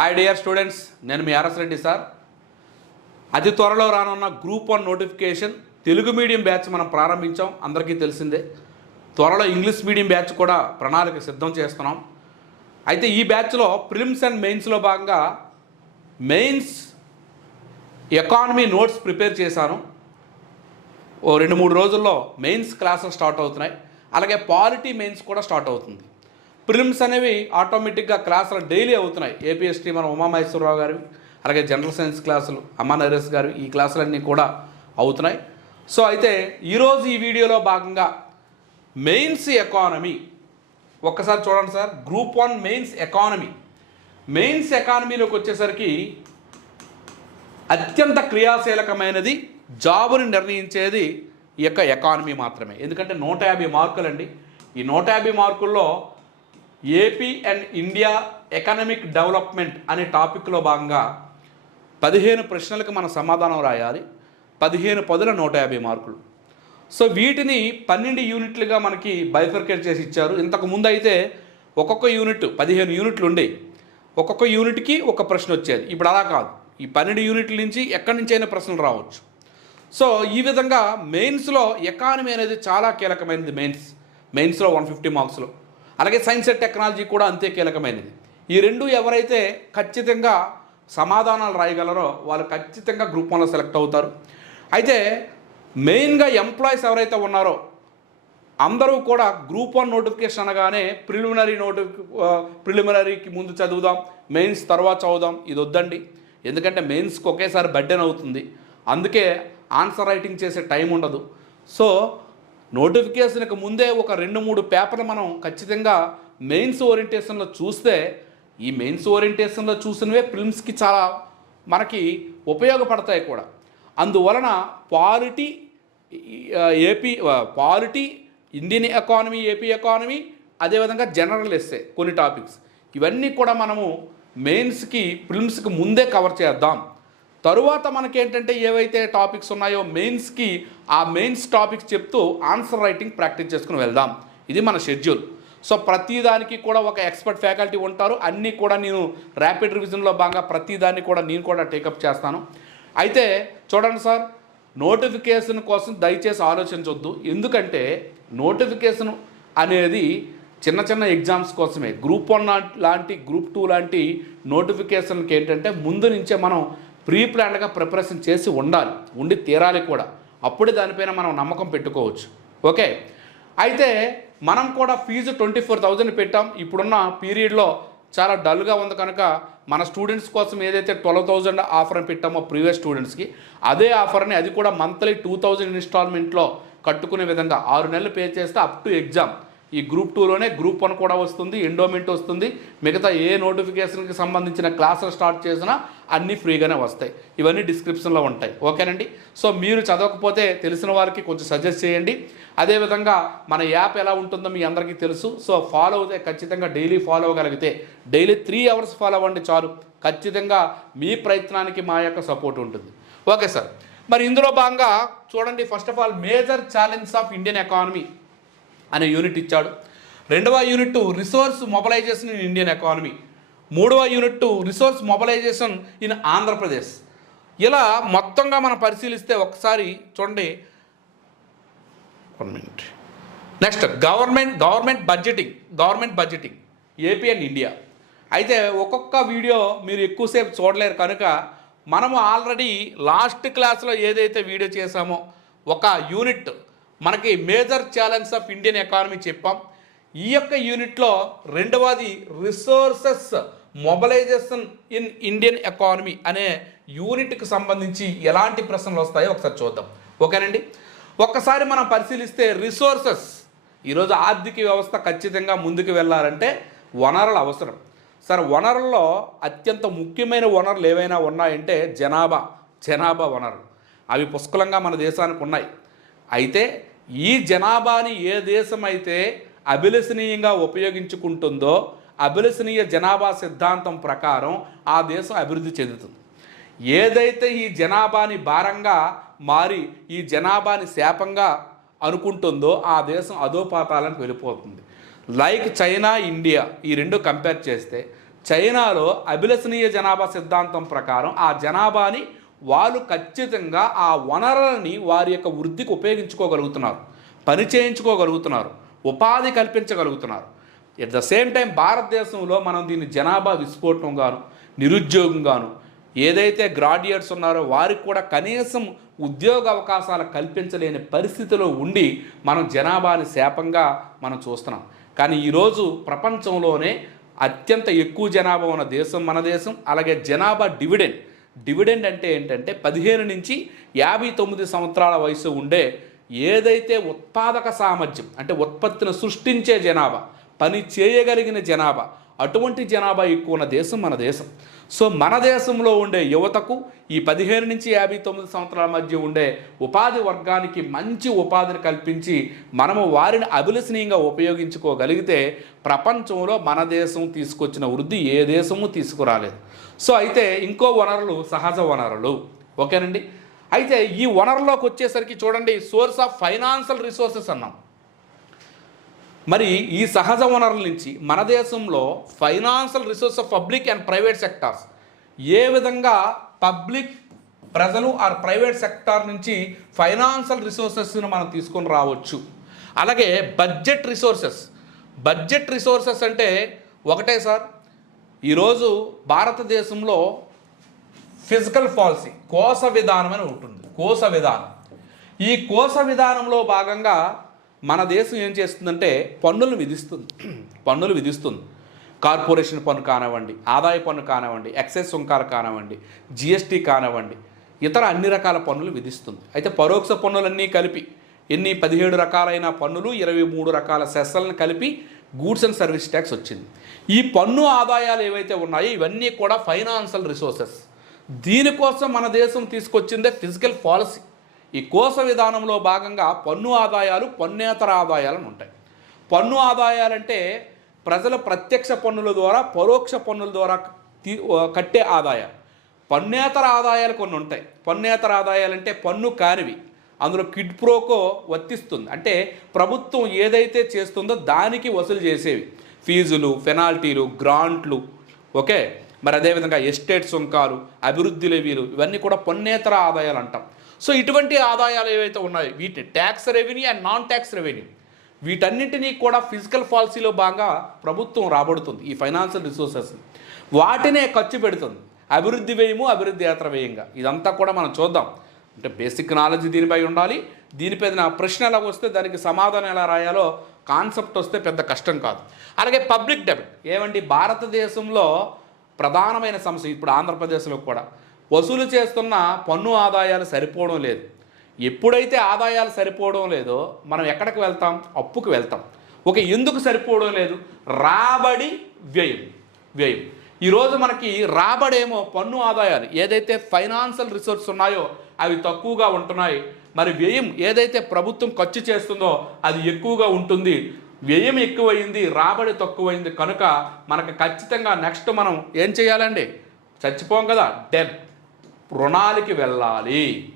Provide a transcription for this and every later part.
Hi dear students నేను మీ RS Reddy sir. అతి త్వరలో రానున్న group one notification Telugu medium batch మనం ప్రారంభించాం. అందరికీ తెలిసిందే. త్వరలో ఇంగ్లీష్ మీడియం బ్యాచ్ కూడా ప్రణాళిక సిద్ధం చేస్తున్నాం. అయితే ఈ బ్యాచ్లో ప్రిలిమ్స్ అండ్ మెయిన్స్లో భాగంగా మెయిన్స్ ఎకానమీ నోట్స్ ప్రిపేర్ చేశాను. ఓ రెండు మూడు రోజుల్లో మెయిన్స్ క్లాసెస్ స్టార్ట్ అవుతున్నాయి. అలాగే పాలిటీ మెయిన్స్ కూడా స్టార్ట్ అవుతుంది. ప్రిలిమ్స్ అనేవి ఆటోమేటిక్గా క్లాసులు డైలీ అవుతున్నాయి. ఏపీఎస్టీ మన ఉమామహేశ్వరరావు గారు అలాగే జనరల్ సైన్స్ క్లాసులు అమ్మా నరేష్ గారు ఈ క్లాసులన్నీ కూడా అవుతున్నాయి. సో అయితే ఈరోజు ఈ వీడియోలో భాగంగా మెయిన్స్ ఎకానమీ. ఒక్కసారి చూడండి sir group one mains economy. Mains ఎకానమీలోకి వచ్చేసరికి అత్యంత క్రియాశీలకమైనది జాబుని నిర్ణయించేది ఈ యొక్క ఎకానమీ మాత్రమే. ఎందుకంటే నూట యాభై మార్కులండి. ఈ నూట యాభై మార్కుల్లో AP and India economic development అనే టాపిక్లో భాగంగా పదిహేను ప్రశ్నలకు మనం సమాధానం రాయాలి. పదిహేను పదుల నూట యాభై మార్కులు. సో వీటిని పన్నెండు యూనిట్లుగా మనకి బైఫర్కేట్ చేసి ఇచ్చారు. ఇంతకు ముందు అయితే ఒక్కొక్క యూనిట్ పదిహేను యూనిట్లు ఉండేవి ఒక్కొక్క యూనిట్కి ఒక ప్రశ్న వచ్చేది. ఇప్పుడు అలా కాదు. ఈ పన్నెండు యూనిట్ల నుంచి ఎక్కడి నుంచి అయినా ప్రశ్నలు రావచ్చు. సో ఈ విధంగా మెయిన్స్లో ఎకానమీ అనేది చాలా కీలకమైనది మెయిన్స్. మెయిన్స్లో వన్ ఫిఫ్టీ మార్క్స్లో. అలాగే సైన్స్ అండ్ టెక్నాలజీ కూడా అంతే కీలకమైనది. ఈ రెండు ఎవరైతే ఖచ్చితంగా సమాధానాలు రాయగలరో వాళ్ళు ఖచ్చితంగా గ్రూప్ వన్లో సెలెక్ట్ అవుతారు. అయితే మెయిన్గా ఎంప్లాయీస్ ఎవరైతే ఉన్నారో అందరూ కూడా గ్రూప్ వన్ నోటిఫికేషన్ అనగానే ప్రిలిమినరీ నోటి ప్రిలిమినరీకి ముందు చదువుదాం మెయిన్స్ తర్వాత చదువుదాం ఇది వద్దండి ఎందుకంటే మెయిన్స్కి ఒకేసారి బడ్డెన్ అవుతుంది అందుకే ఆన్సర్ రైటింగ్ చేసే టైం ఉండదు. సో నోటిఫికేషన్కి ముందే ఒక రెండు మూడు పేపర్లు మనం ఖచ్చితంగా మెయిన్స్ ఓరియంటేషన్లో చూస్తే ఈ మెయిన్స్ ఓరియంటేషన్లో చూసినవే ఫిల్మ్స్కి చాలా మనకి ఉపయోగపడతాయి కూడా. అందువలన polity AP polity Indian economy AP economy అదేవిధంగా జనరల్ ఎస్సే కొన్ని టాపిక్స్ ఇవన్నీ కూడా మనము మెయిన్స్కి ఫిల్మ్స్కి ముందే కవర్ చేద్దాం. తరువాత మనకేంటంటే ఏవైతే టాపిక్స్ ఉన్నాయో మెయిన్స్కి ఆ మెయిన్స్ టాపిక్స్ చెప్తూ ఆన్సర్ రైటింగ్ ప్రాక్టీస్ చేసుకుని వెళ్దాం. ఇది మన షెడ్యూల్ సో ప్రతిదానికి కూడా ఒక ఎక్స్పర్ట్ ఫ్యాకల్టీ ఉంటారు. అన్నీ కూడా నేను ర్యాపిడ్ రివిజన్లో భాగంగా ప్రతిదాన్ని కూడా నేను కూడా టేకప్ చేస్తాను. అయితే చూడండి సార్ నోటిఫికేషన్ కోసం దయచేసి ఆలోచించవద్దు ఎందుకంటే నోటిఫికేషన్ అనేది చిన్న చిన్న ఎగ్జామ్స్ కోసమే. గ్రూప్ వన్ లాంటి గ్రూప్ టూ లాంటి నోటిఫికేషన్కి ఏంటంటే ముందు నుంచే మనం ప్రీ ప్లాన్డ్గా ప్రిపరేషన్ చేసి ఉండాలి ఉండి తీరాలి కూడా. అప్పుడే దానిపైన మనం నమ్మకం పెట్టుకోవచ్చు. ఓకే? అయితే మనం కూడా ఫీజు ట్వంటీ ఫోర్ థౌజండ్ పెట్టాం. ఇప్పుడున్న పీరియడ్లో చాలా డల్గా ఉంది కనుక మన స్టూడెంట్స్ కోసం ఏదైతే ట్వెల్వ్ థౌజండ్ ఆఫర్ పెట్టామో ప్రీవియస్ స్టూడెంట్స్కి అదే ఆఫర్ని అది కూడా మంత్లీ టూ థౌజండ్ ఇన్స్టాల్మెంట్లో కట్టుకునే విధంగా ఆరు నెలలు పే చేస్తే అప్ టు ఎగ్జామ్. ఈ గ్రూప్ టూలోనే గ్రూప్ వన్ కూడా వస్తుంది ఎండోమెంట్ వస్తుంది. మిగతా ఏ నోటిఫికేషన్కి సంబంధించిన క్లాసులు స్టార్ట్ చేసినా అన్నీ ఫ్రీగానే వస్తాయి. ఇవన్నీ డిస్క్రిప్షన్లో ఉంటాయి. ఓకేనండి? సో మీరు చదవకపోతే తెలిసిన వారికి కొంచెం సజెస్ట్ చేయండి. అదేవిధంగా మన యాప్ ఎలా ఉంటుందో మీ అందరికీ తెలుసు. సో ఫాలో అవుతే ఖచ్చితంగా డైలీ ఫాలో అవ్వగలిగితే డైలీ త్రీ అవర్స్ ఫాలో అవ్వండి చాలు. ఖచ్చితంగా మీ ప్రయత్నానికి మా యొక్క సపోర్ట్ ఉంటుంది. Okay sir. మరి ఇందులో భాగంగా చూడండి first of all major challenge of Indian economy. అనే యూనిట్ ఇచ్చాడు. రెండవ unit resource mobilisation in Indian economy మూడవ unit resource mobilisation in Andhra Pradesh ఇలా మొత్తంగా మనం పరిశీలిస్తే ఒకసారి చూడండి. One minute next government government budgeting government budgeting AP and India అయితే ఒక్కొక్క వీడియో మీరు ఎక్కువసేపు చూడలేరు కనుక మనము ఆల్రెడీ లాస్ట్ క్లాస్లో ఏదైతే వీడియో చేసామో ఒక యూనిట్ మనకి major challenge of Indian economy చెప్పాం. ఈ యొక్క యూనిట్లో రెండవది resources mobilisation in Indian economy అనే యూనిట్కి సంబంధించి ఎలాంటి ప్రశ్నలు వస్తాయో ఒకసారి చూద్దాం. ఓకేనండి? ఒక్కసారి మనం పరిశీలిస్తే రిసోర్సెస్ ఈరోజు ఆర్థిక వ్యవస్థ ఖచ్చితంగా ముందుకు వెళ్ళాలంటే వనరులు అవసరం. సార్ వనరుల్లో అత్యంత ముఖ్యమైన వనరులు ఏవైనా ఉన్నాయంటే జనాభా జనాభా వనరులు. అవి పుష్కలంగా మన దేశానికి ఉన్నాయి. అయితే ఈ జనాభాని ఏ దేశం అయితే అభిలషణీయంగా ఉపయోగించుకుంటుందో అభిలషణీయ జనాభా సిద్ధాంతం ప్రకారం ఆ దేశం అభివృద్ధి చెందుతుంది. ఏదైతే ఈ జనాభాని భారంగా మారి ఈ జనాభాని శాపంగా అనుకుంటుందో ఆ దేశం అధోపాతాలకు వెళ్ళిపోతుంది. లైక్ చైనా ఇండియా ఈ రెండు కంపేర్ చేస్తే చైనాలో అభిలషణీయ జనాభా సిద్ధాంతం ప్రకారం ఆ జనాభాని వాళ్ళు ఖచ్చితంగా ఆ వనరులని వారి యొక్క వృద్ధికి ఉపయోగించుకోగలుగుతున్నారు పని చేయించుకోగలుగుతున్నారు ఉపాధి కల్పించగలుగుతున్నారు. ఎట్ ద సేమ్ టైం భారతదేశంలో మనం దీన్ని జనాభా విస్ఫోటం గాను నిరుద్యోగం గాను ఏదైతే గ్రాడ్యుయేట్స్ ఉన్నారో వారికి కూడా కనీసం ఉద్యోగ అవకాశాలు కల్పించలేని పరిస్థితిలో ఉండి మనం జనాభాని శాపంగా మనం చూస్తున్నాం. కానీ ఈరోజు ప్రపంచంలోనే అత్యంత ఎక్కువ జనాభా ఉన్న దేశం మన దేశం అలాగే జనాభా డివిడెండ్. డివిడెండ్ అంటే ఏంటంటే పదిహేను నుంచి యాభై తొమ్మిది సంవత్సరాల వయసు ఉండే ఏదైతే ఉత్పాదక సామర్థ్యం అంటే ఉత్పత్తిని సృష్టించే జనాభా పని చేయగలిగిన జనాభా అటువంటి జనాభా ఎక్కువ ఉన్న దేశం మన దేశం. సో మన దేశంలో ఉండే యువతకు ఈ పదిహేను నుంచి యాభై తొమ్మిది సంవత్సరాల మధ్య ఉండే ఉపాధి వర్గానికి మంచి ఉపాధిని కల్పించి మనము వారిని అభిలషణీయంగా ఉపయోగించుకోగలిగితే ప్రపంచంలో మన దేశం తీసుకొచ్చిన వృద్ధి ఏ దేశము తీసుకురాలేదు. సో అయితే ఇంకో వనరులు సహజ వనరులు. ఓకేనండి? అయితే ఈ వనరులోకి వచ్చేసరికి చూడండి సోర్స్ ఆఫ్ ఫైనాన్షియల్ రిసోర్సెస్ అన్నాం. మరి ఈ సహజ వనరుల నుంచి మన దేశంలో financial resource of public and private sectors ఏ విధంగా పబ్లిక్ ప్రజలు ఆర్ ప్రైవేట్ సెక్టార్ నుంచి ఫైనాన్షియల్ రిసోర్సెస్ను మనం తీసుకొని రావచ్చు. అలాగే బడ్జెట్ రిసోర్సెస్ బడ్జెట్ రిసోర్సెస్ అంటే ఒకటే సార్ ఈరోజు భారతదేశంలో ఫిజికల్ పాలసీ కోస విధానం అని ఉంటుంది. కోస విధానం. ఈ కోస విధానంలో భాగంగా మన దేశం ఏం చేస్తుందంటే పన్నులు విధిస్తుంది. పన్నులు విధిస్తుంది. కార్పొరేషన్ పన్ను కానివ్వండి ఆదాయ పన్ను కానివ్వండి ఎక్సైజ్ సుంకాలు కానివ్వండి జిఎస్టీ కానివ్వండి ఇతర అన్ని రకాల పన్నులు విధిస్తుంది. అయితే పరోక్ష పన్నులన్నీ కలిపి ఎన్ని పదిహేడు రకాలైన పన్నులు ఇరవై మూడు రకాల సెస్సలను కలిపి గూడ్స్ అండ్ సర్వీస్ ట్యాక్స్ వచ్చింది. ఈ పన్ను ఆదాయాలు ఏవైతే ఉన్నాయో ఇవన్నీ కూడా ఫైనాన్షియల్ రిసోర్సెస్. దీనికోసం మన దేశం తీసుకొచ్చిందే ఫిజికల్ పాలసీ. ఈ కోస విధానంలో భాగంగా పన్ను ఆదాయాలు పన్నేతర ఆదాయాలను ఉంటాయి. పన్ను ఆదాయాలంటే ప్రజల ప్రత్యక్ష పన్నుల ద్వారా పరోక్ష పన్నుల ద్వారా తీ- కట్టే ఆదాయాలు. పన్నేతర ఆదాయాలు కొన్ని ఉంటాయి. పన్నేతర ఆదాయాలంటే పన్ను కానివి. అందులో కిడ్ ప్రోకో వర్తిస్తుంది. అంటే ప్రభుత్వం ఏదైతే చేస్తుందో దానికి వసూలు చేసేవి. ఫీజులు పెనాల్టీలు గ్రాంట్లు ఓకే? మరి అదేవిధంగా ఎస్టేట్ సుంకాలు అభివృద్ధి లెవీలు ఇవన్నీ కూడా పన్నేతర ఆదాయాలు అంటాం. సో ఇటువంటి ఆదాయాలు ఏవైతే ఉన్నాయో వీటిని tax revenue and non tax revenue వీటన్నిటినీ కూడా ఫిజికల్ పాలసీలో భాగంగా ప్రభుత్వం రాబడుతుంది ఈ ఫైనాన్షియల్ రిసోర్సెస్ వాటినే ఖర్చు పెడుతుంది. అభివృద్ధి వ్యయము అభివృద్ధి యాత్ర వ్యయంగా. ఇదంతా కూడా మనం చూద్దాం. అంటే బేసిక్ నాలెడ్జ్ దీనిపై ఉండాలి. దీనిపై నా ప్రశ్న ఎలా వస్తే దానికి సమాధానం ఎలా రాయాలో కాన్సెప్ట్ వస్తే పెద్ద కష్టం కాదు. అలాగే పబ్లిక్ డెబిట్ ఏమండి భారతదేశంలో ప్రధానమైన సమస్య ఇప్పుడు ఆంధ్రప్రదేశ్లో కూడా. వసూలు చేస్తున్న పన్ను ఆదాయాలు సరిపోవడం లేదు. ఎప్పుడైతే ఆదాయాలు సరిపోవడం లేదో మనం ఎక్కడికి వెళ్తాం? అప్పుకు వెళ్తాం. ఒక ఎందుకు సరిపోవడం లేదు? రాబడి వ్యయం. వ్యయం. ఈరోజు మనకి రాబడేమో పన్ను ఆదాయాలు. ఏదైతే ఫైనాన్షియల్ రిసోర్స్ ఉన్నాయో అవి తక్కువగా ఉంటున్నాయి. మరి వ్యయం ఏదైతే ప్రభుత్వం ఖర్చు చేస్తుందో అది ఎక్కువగా ఉంటుంది. వ్యయం ఎక్కువైంది రాబడి తక్కువైంది కనుక మనకు ఖచ్చితంగా నెక్స్ట్ మనం ఏం చేయాలండి? చచ్చిపోం కదా? డెబ్ రుణాలకి వెళ్ళాలి.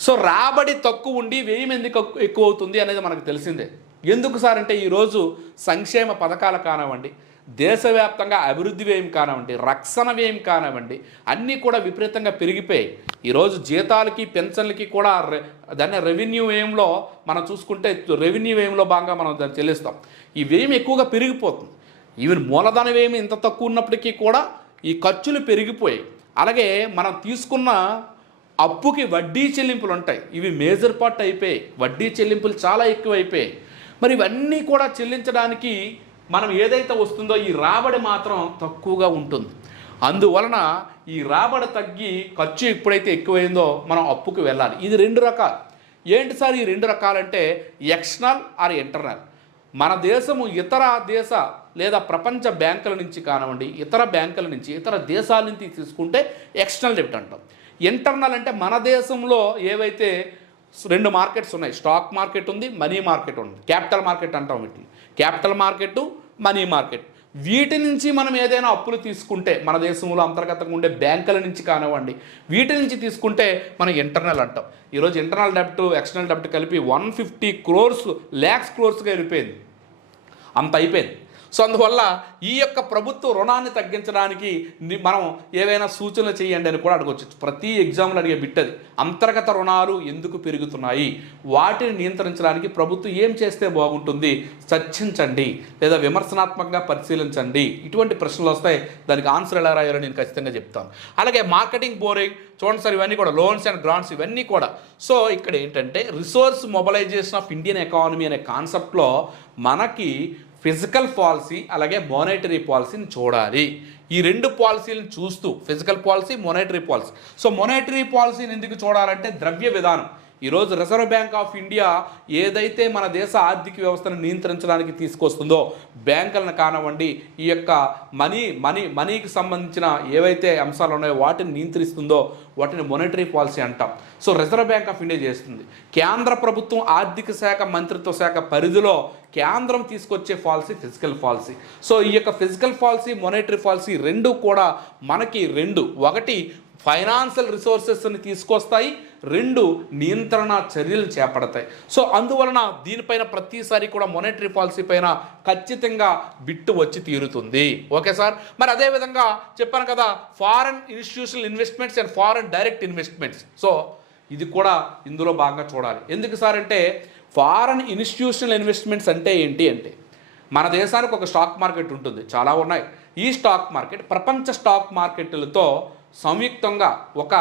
సో రాబడి తక్కువ ఉండి వ్యయం ఎందుకు ఎక్కువ అవుతుంది అనేది మనకు తెలిసిందే. ఎందుకు సార్ అంటే ఈరోజు సంక్షేమ పథకాలు కానివ్వండి దేశవ్యాప్తంగా అభివృద్ధి వ్యయం కానివ్వండి రక్షణ వ్యయం కానివ్వండి అన్నీ కూడా విపరీతంగా పెరిగిపోయాయి. ఈరోజు జీతాలకి పెన్షన్లకి కూడా రె- దాన్ని రెవెన్యూ వ్యయంలో మనం చూసుకుంటే రెవెన్యూ వ్యయంలో భాగంగా మనం దాన్ని చెల్లిస్తాం. ఈ వ్యయం ఎక్కువగా పెరిగిపోతుంది. ఈవెన్ మూలధన వ్యయం ఇంత తక్కువ ఉన్నప్పటికీ కూడా ఈ ఖర్చులు పెరిగిపోయాయి. అలాగే మనం తీసుకున్న అప్పుకి వడ్డీ చెల్లింపులు ఉంటాయి. ఇవి మేజర్ పార్ట్ అయిపోయాయి. వడ్డీ చెల్లింపులు చాలా ఎక్కువ అయిపోయాయి మరి ఇవన్నీ కూడా చెల్లించడానికి మనం ఏదైతే వస్తుందో ఈ రాబడి మాత్రం తక్కువగా ఉంటుంది. అందువలన ఈ రాబడి తగ్గి ఖర్చు ఎప్పుడైతే ఎక్కువైందో మనం అప్పుకి వెళ్ళాలి. ఇది రెండు రకాలు. ఏంటి సార్ ఈ రెండు రకాలంటే ఎక్స్టర్నల్ ఆర్ ఇంటర్నల్? మన దేశము ఇతర దేశ లేదా ప్రపంచ బ్యాంకుల నుంచి కానివ్వండి ఇతర బ్యాంకుల నుంచి ఇతర దేశాల నుంచి తీసుకుంటే ఎక్స్టర్నల్ డెబ్ట్ అంటాం. ఇంటర్నల్ అంటే మన దేశంలో ఏవైతే రెండు మార్కెట్స్ ఉన్నాయి స్టాక్ మార్కెట్ ఉంది మనీ మార్కెట్ ఉంది. క్యాపిటల్ మార్కెట్ అంటాం వీటిని. Capital market money market. వీటి నుంచి మనం ఏదైనా అప్పులు తీసుకుంటే మన దేశంలో అంతర్గతంగా ఉండే బ్యాంకుల నుంచి కానివ్వండి వీటి నుంచి తీసుకుంటే మనం ఇంటర్నల్ అంటాం. ఈరోజు ఇంటర్నల్ డెబ్ట్ ఎక్స్టర్నల్ డెబ్ట్ కలిపి వన్ ఫిఫ్టీ క్రోర్స్ ల్యాక్స్ క్రోర్స్గా వెళ్ళిపోయింది. అంత అయిపోయింది. సో అందువల్ల ఈ యొక్క ప్రభుత్వ రుణాన్ని తగ్గించడానికి మనం ఏవైనా సూచనలు చేయండి అని కూడా అడగవచ్చు ప్రతి ఎగ్జామ్లో అడిగే బిట్టది అంతర్గత రుణాలు ఎందుకు పెరుగుతున్నాయి? వాటిని నియంత్రించడానికి ప్రభుత్వం ఏం చేస్తే బాగుంటుంది? చర్చించండి. లేదా విమర్శనాత్మకంగా పరిశీలించండి. ఇటువంటి ప్రశ్నలు వస్తాయి. దానికి ఆన్సర్ ఎలా రాయాలో నేను ఖచ్చితంగా చెప్తాను. అలాగే మార్కెటింగ్ బోరింగ్ చూడండి సార్ ఇవన్నీ కూడా లోన్స్ అండ్ గ్రాంట్స్ ఇవన్నీ కూడా. సో ఇక్కడ ఏంటంటే resource mobilisation of Indian economy అనే కాన్సెప్ట్లో మనకి ఫిజికల్ పాలసీ అలాగే మానిటరీ పాలసీని చూడాలి. ఈ రెండు పాలసీలను చూస్తూ physical policy monetary policy. So monetary పాలసీని ఎందుకు చూడాలంటే ద్రవ్య విధానం. ఈరోజు రిజర్వ్ బ్యాంక్ ఆఫ్ ఇండియా ఏదైతే మన దేశ ఆర్థిక వ్యవస్థను నియంత్రించడానికి తీసుకొస్తుందో బ్యాంకులను కానివ్వండి ఈ యొక్క మనీ మనీ మనీకి సంబంధించిన ఏవైతే అంశాలు ఉన్నాయో వాటిని నియంత్రిస్తుందో వాటిని మొనిటరీ పాలసీ అంటాం. So reserve bank of India చేస్తుంది. కేంద్ర ప్రభుత్వం ఆర్థిక శాఖ మంత్రిత్వ శాఖ పరిధిలో కేంద్రం తీసుకొచ్చే పాలసీ ఫిజికల్ పాలసీ సో ఈ యొక్క ఫిజికల్ పాలసీ మొనిటరీ పాలసీ రెండు కూడా మనకి రెండు. ఒకటి ఫైనాన్షియల్ రిసోర్సెస్ని తీసుకొస్తాయి. రెండు నియంత్రణ చర్యలు చేపడతాయి. సో అందువలన దీనిపైన ప్రతిసారి కూడా మొనిటరీ పాలసీ పైన ఖచ్చితంగా బిట్టు వచ్చి తీరుతుంది. Okay sir? మరి అదేవిధంగా చెప్పాను కదా foreign institutional investments and foreign direct investments so ఇది కూడా ఇందులో బాగా చూడాలి. ఎందుకు సార్ అంటే ఫారెన్ ఇన్స్టిట్యూషనల్ ఇన్వెస్ట్మెంట్స్ అంటే ఏంటి అంటే మన దేశానికి ఒక స్టాక్ మార్కెట్ ఉంటుంది. చాలా ఉన్నాయి. ఈ స్టాక్ మార్కెట్ ప్రపంచ స్టాక్ మార్కెట్లతో సంయుక్తంగా ఒక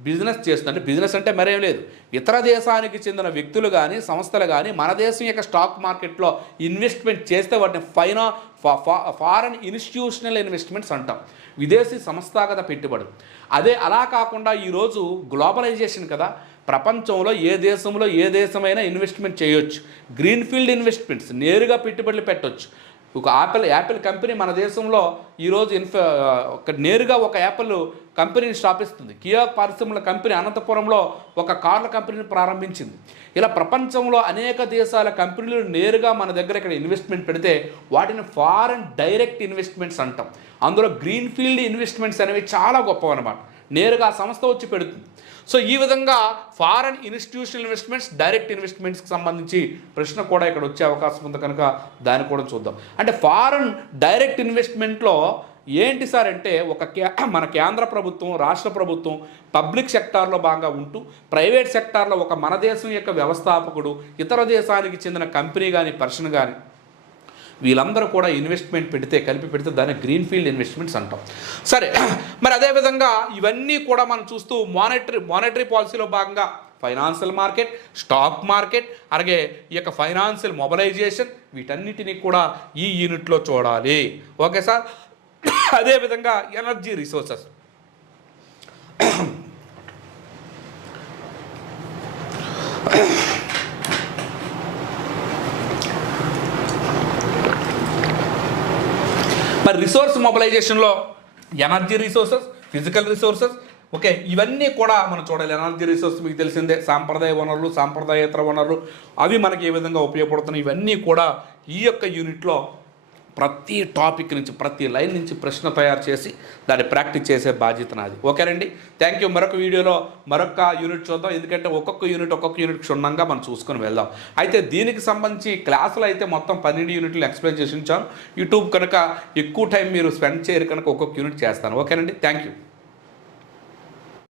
బిజినెస్ చేస్తుందంటే బిజినెస్ అంటే మరేం లేదు. ఇతర దేశానికి చెందిన వ్యక్తులు కానీ సంస్థలు కానీ మన దేశం యొక్క స్టాక్ మార్కెట్లో ఇన్వెస్ట్మెంట్ చేస్తే వాటిని ఫైనా ఫా- ఫారెన్ ఇన్స్టిట్యూషనల్ ఇన్వెస్ట్మెంట్స్ అంటాం. విదేశీ సంస్థాగత పెట్టుబడులు. అదే అలా కాకుండా ఈరోజు గ్లోబలైజేషన్ కదా. ప్రపంచంలో ఏ దేశంలో ఏ దేశమైనా ఇన్వెస్ట్మెంట్ చేయొచ్చు. గ్రీన్ఫీల్డ్ ఇన్వెస్ట్మెంట్స్ నేరుగా పెట్టుబడులు పెట్టొచ్చు. ఒక యాపిల్ యాపిల్ కంపెనీ మన దేశంలో ఈరోజు ఇన్ఫ ఒక నేరుగా ఒక యాపిల్ కంపెనీని స్థాపిస్తుంది. కియా పరిశ్రమల కంపెనీ అనంతపురంలో ఒక కార్ల కంపెనీని ప్రారంభించింది. ఇలా ప్రపంచంలో అనేక దేశాల కంపెనీలు నేరుగా మన దగ్గర ఇక్కడ ఇన్వెస్ట్మెంట్ పెడితే వాటిని ఫారెన్ డైరెక్ట్ ఇన్వెస్ట్మెంట్స్ అంటాం. అందులో గ్రీన్ఫీల్డ్ ఇన్వెస్ట్మెంట్స్ అనేవి చాలా గొప్పవన్నమాట. నేరుగా సంస్థ వచ్చి పెడుతుంది. సో ఈ విధంగా ఫారెన్ ఇన్స్టిట్యూషనల్ ఇన్వెస్ట్మెంట్స్ డైరెక్ట్ ఇన్వెస్ట్మెంట్స్కి సంబంధించి ప్రశ్న కూడా ఇక్కడ వచ్చే అవకాశం ఉంది కనుక దాన్ని కూడా చూద్దాం. అంటే ఫారెన్ డైరెక్ట్ ఇన్వెస్ట్మెంట్లో ఏంటి సార్ అంటే ఒక కే మన కేంద్ర ప్రభుత్వం రాష్ట్ర ప్రభుత్వం పబ్లిక్ సెక్టార్లో బాగా ఉంటూ ప్రైవేట్ సెక్టార్లో ఒక మన దేశం యొక్క వ్యవస్థాపకుడు ఇతర దేశానికి చెందిన కంపెనీ కానీ పర్సన్ కానీ వీళ్ళందరూ కూడా ఇన్వెస్ట్మెంట్ పెడితే కలిపి పెడితే దాన్ని గ్రీన్ ఫీల్డ్ ఇన్వెస్ట్మెంట్స్ అంటాం. సరే మరి అదేవిధంగా ఇవన్నీ కూడా మనం చూస్తూ మానిటరీ మానిటరీ పాలసీలో భాగంగా ఫైనాన్షియల్ మార్కెట్ స్టాక్ మార్కెట్ అలాగే ఈ యొక్క ఫైనాన్షియల్ మొబలైజేషన్ వీటన్నిటిని కూడా ఈ యూనిట్లో చూడాలి. ఓకే సార్ అదేవిధంగా ఎనర్జీ రిసోర్సెస్ మరి resource మొబలైజేషన్లో energy resources physical resources okay ఇవన్నీ కూడా మనం చూడాలి. ఎనర్జీ రిసోర్స్ మీకు తెలిసిందే సాంప్రదాయ వనరులు సాంప్రదాయేతర వనరులు అవి మనకి ఏ విధంగా ఉపయోగపడుతున్నాయి ఇవన్నీ కూడా ఈ యొక్క యూనిట్లో ప్రతి టాపిక్ నుంచి ప్రతి లైన్ నుంచి ప్రశ్న తయారు చేసి దాన్ని ప్రాక్టీస్ చేసే బాధ్యత నాది. ఓకేనండి థ్యాంక్ యూ మరొక వీడియోలో మరొక యూనిట్ చూద్దాం. ఎందుకంటే ఒక్కొక్క యూనిట్ ఒక్కొక్క యూనిట్ క్షుణ్ణంగా మనం చూసుకొని వెళ్దాం. అయితే దీనికి సంబంధించి క్లాసులు అయితే మొత్తం పన్నెండు యూనిట్లు ఎక్స్ప్లెయిన్ చేసి ఉంచాను. యూట్యూబ్ కనుక ఎక్కువ టైం మీరు స్పెండ్ చేయరు కనుక ఒక్కొక్క యూనిట్ చేస్తాను. ఓకేనండి థ్యాంక్ యూ